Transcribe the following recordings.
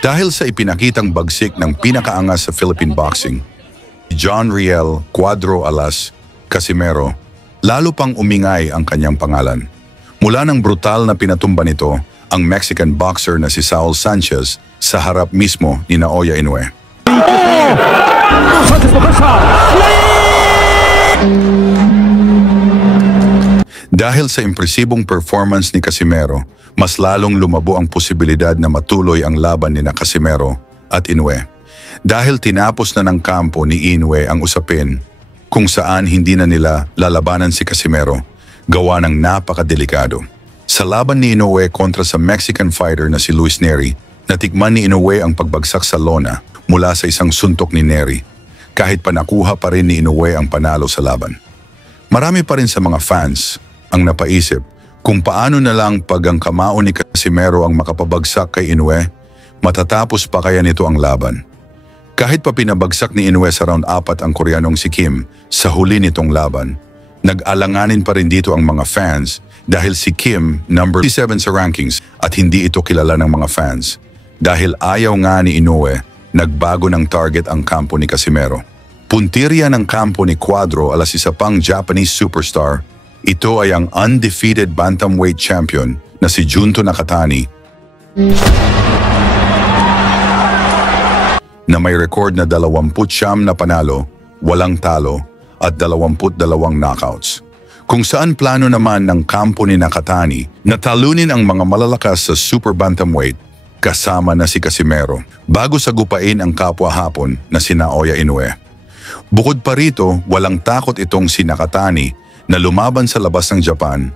Dahil sa ipinakitang bagsik ng pinakaangas sa Philippine boxing, John Riel Cuadro Alas Casimero, lalo pang umingay ang kanyang pangalan. Mula ng brutal na pinatumba nito ang Mexican boxer na si Saul Sanchez sa harap mismo ni Naoya Inoue. Dahil sa impresibong performance ni Casimero, mas lalong lumabo ang posibilidad na matuloy ang laban ni Casimero at Inoue. Dahil tinapos na ng kampo ni Inoue ang usapin kung saan hindi na nila lalabanan si Casimero, gawa ng napakadelikado. Sa laban ni Inoue kontra sa Mexican fighter na si Luis Nery, natikman ni Inoue ang pagbagsak sa lona mula sa isang suntok ni Nery, kahit pa nakuha pa rin ni Inoue ang panalo sa laban. Marami pa rin sa mga fans ang napaisip kung paano na lang pag ang kamao ni Casimero ang makapabagsak kay Inoue, matatapos pa kaya nito ang laban. Kahit pa pinabagsak ni Inoue sa round 4 ang Koreanong si Kim sa huli nitong laban, nag-alanganin pa rin dito ang mga fans dahil si Kim number 7 sa rankings at hindi ito kilala ng mga fans. Dahil ayaw nga ni Inoue, nagbago ng target ang kampo ni Casimero. Puntirya ng kampo ni Cuadro Alas isa pang Japanese superstar. Ito ay ang undefeated bantamweight champion na si Junto Nakatani na may record na 29 na panalo, walang talo at 22 knockouts. Kung saan plano naman ng kampo ni Nakatani na talunin ang mga malalakas sa super bantamweight kasama na si Casimero bago sagupain ang kapwa Hapon na si Naoya Inoue. Bukod pa rito, walang takot itong si Nakatani na lumaban sa labas ng Japan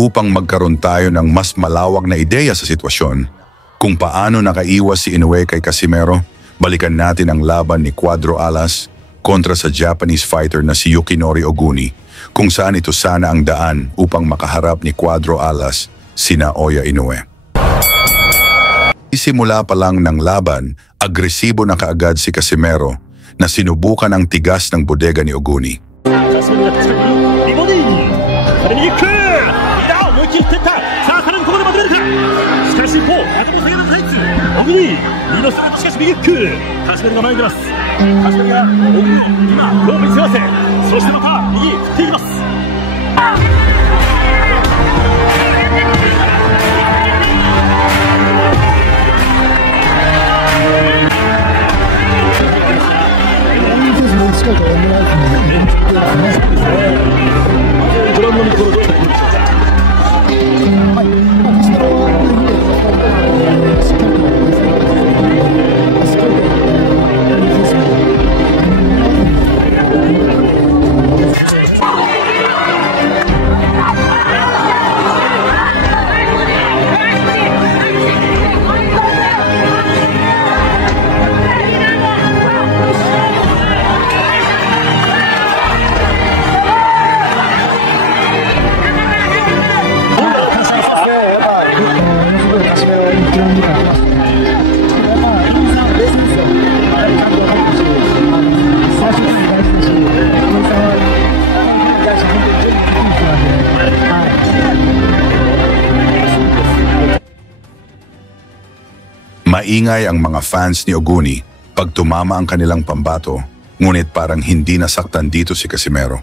upang magkaroon tayo ng mas malawak na ideya sa sitwasyon kung paano nakaiwas si Inoue kay Casimero. Balikan natin ang laban ni Cuadro Alas kontra sa Japanese fighter na si Yukinori Oguni, kung saan ito sana ang daan upang makaharap ni Cuadro Alas si Naoya Inoue. Isimula pa lang ng laban, agresibo na kaagad si Casimero na sinubukan ang tigas ng bodega ni Oguni. Maingay ang mga fans ni Oguni pag tumama ang kanilang pambato, ngunit parang hindi nasaktan dito si Casimero.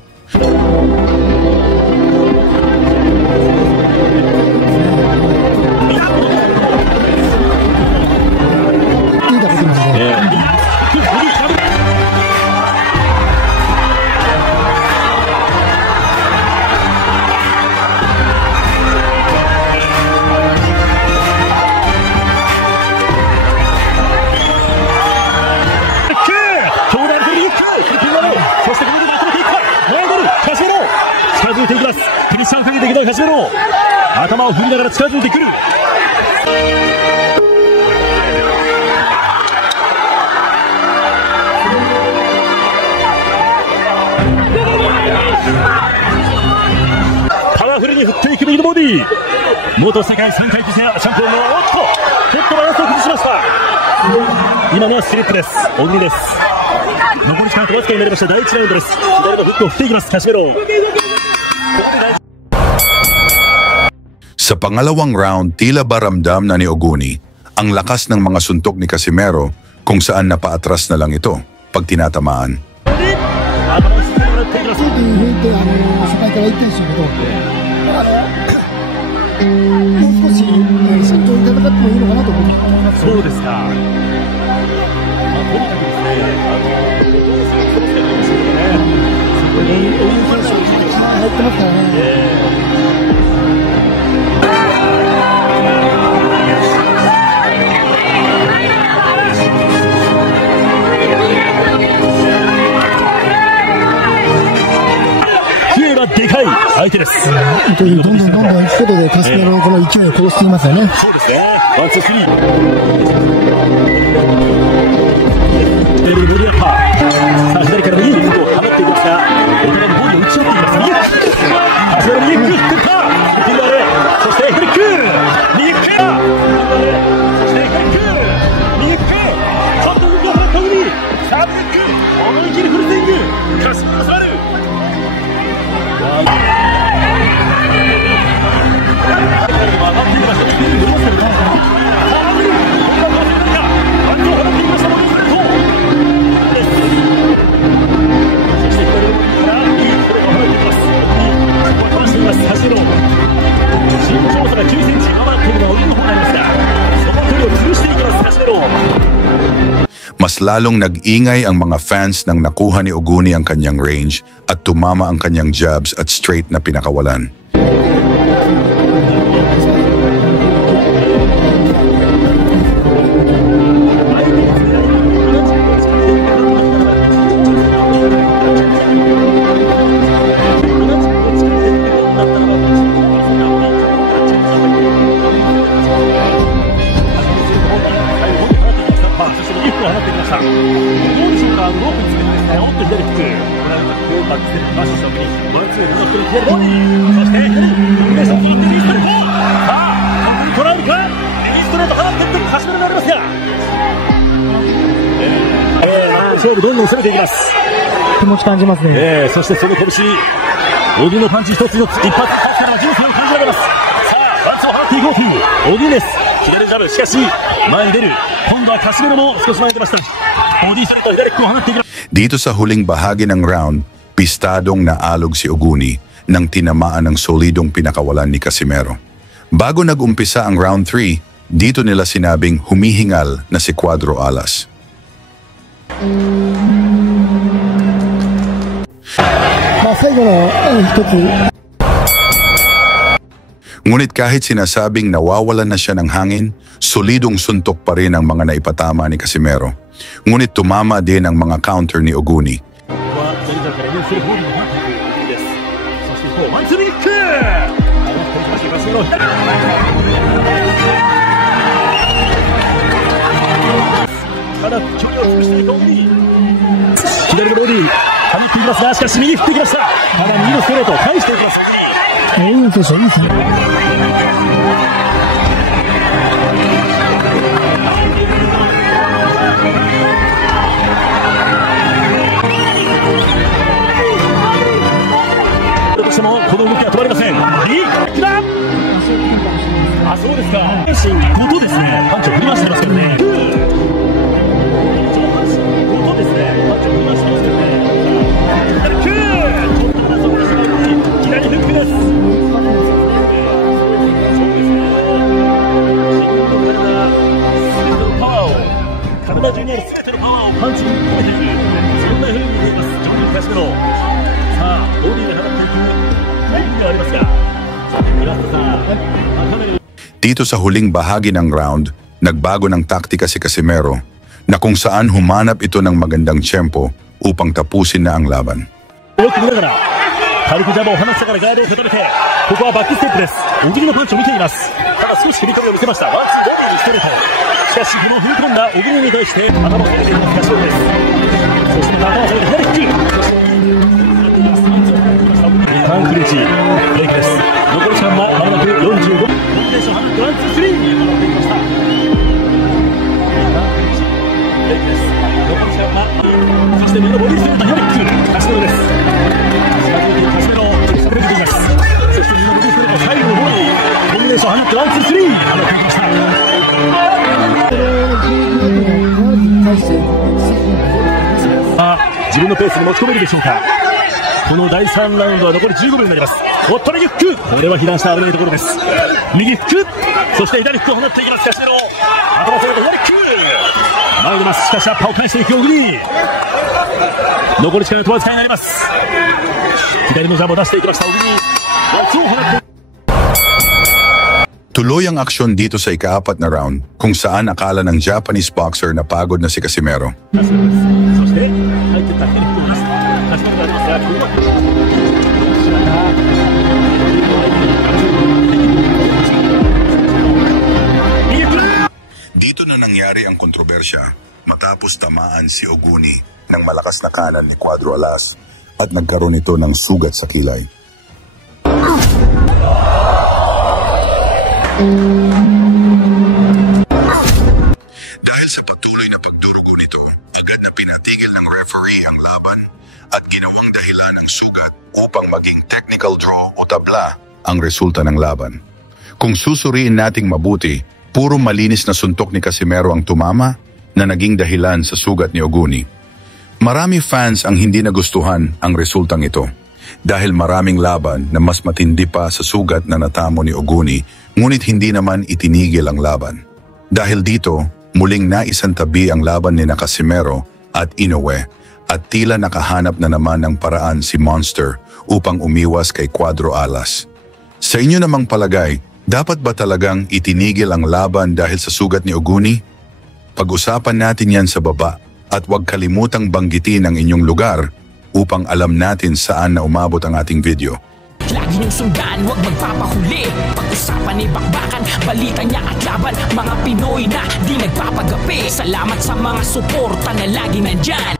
Sa Sa pangalawang round, tila ba ramdam na ni Oguni ang lakas ng mga suntok ni Casimero kung saan napaatras na lang ito pag tinatamaan. そうですか。とにかくですね、そこに追い込まれて入ってますからね。でかい相手です。どんどん行くことでカスペロのこの勢いを殺していますよね。そうですね。ワンツースリー。テレビ盛り上がった。さあ左から右に放っていきますが、お互いにボールを打ち合っています。右。カスペロ右クックった。フィルダーレ。そしてフリック。右クック。そしてフリック。右クック。ちょっと動きを放った右。サーブフリック。思い切りフルスイング。カスペロのサーブ。 Mas lalong nag-ingay ang mga fans nang nakuha ni Oguni ang kanyang range at tumama ang kanyang jabs at straight na pinakawalan.どんどん攻めていきます。気持ち感じますね。そしてその拳、荻のパンチ一つ一発一発から人生を感じられます。さあ、パンチを放っていこうという荻です。左ジャブ、しかし前に出る。今度はカシメロも少し前に出ました。ボディショット左キックを放っていきます。Dito sa huling bahagi ng round, pistadong naalog si Oguni nang tinamaan ng solidong pinakawalan ni Casimero. Bago nag-umpisa ang round 3, dito nila sinabing humihingal na si Cuadro Alas. Ngunit kahit sinasabing nawawalan na siya ng hangin, solidong suntok pa rin ang mga naipatama ni Casimero. Ngunit tumama din ang mga counter ni Oguni. Dito sa huling bahagi ng round, nagbago ng taktika si Casimero na kung saan humanap ito ng magandang tiyempo upang tapusin na ang laban. ち込めるでしょうか。この第3ラウンドは残り15秒になります。おっと右フック、これは被弾した危ないところです。右フック、そして左フックを放っていきますカシメロ。頭下げて左フック、前に出ます。しかしアッパーを返していく小栗。残り時間が問わずかになります。左のジャブを出していきました小栗。圧を放って。 Tuloy ang aksyon dito sa ika-4 na round kung saan akala ng Japanese boxer na pagod na si Casimero. そして入っていった左フックを出す。カシメロがありますが、うまく Dito na nangyari ang kontrobersya matapos tamaan si Oguni ng malakas na kanan ni Cuadro Alas at nagkaroon ito ng sugat sa kilay. Dahil sa patuloy na pagdurugo nito, agad na pinatigil ng referee ang laban at ginawang dahilan ng sugat upang maging technical draw o tabla ang resulta ng laban. Kung susuriin nating mabuti, puro malinis na suntok ni Casimero ang tumama na naging dahilan sa sugat ni Oguni. Marami fans ang hindi nagustuhan ang resultang ito dahil maraming laban na mas matindi pa sa sugat na natamo ni Oguni ngunit hindi naman itinigil ang laban. Dahil dito, muling naisantabi ang laban ni Casimero at Inoue at tila nakahanap na naman ng paraan si Monster upang umiwas kay Cuadro Alas. Sa inyo namang palagay, dapat ba talagang itinigil ang laban dahil sa sugat ni Oguni? Pag-usapan natin yan sa baba at huwag kalimutang banggitin ang inyong lugar upang alam natin saan na umabot ang ating video. Lagi niyong sundan, huwag magpapahuli. Pag-usapan ni bakbakan, balita niya at laban. Mga Pinoy na di nagpapagapi. Salamat sa mga suporta na lagi nandyan.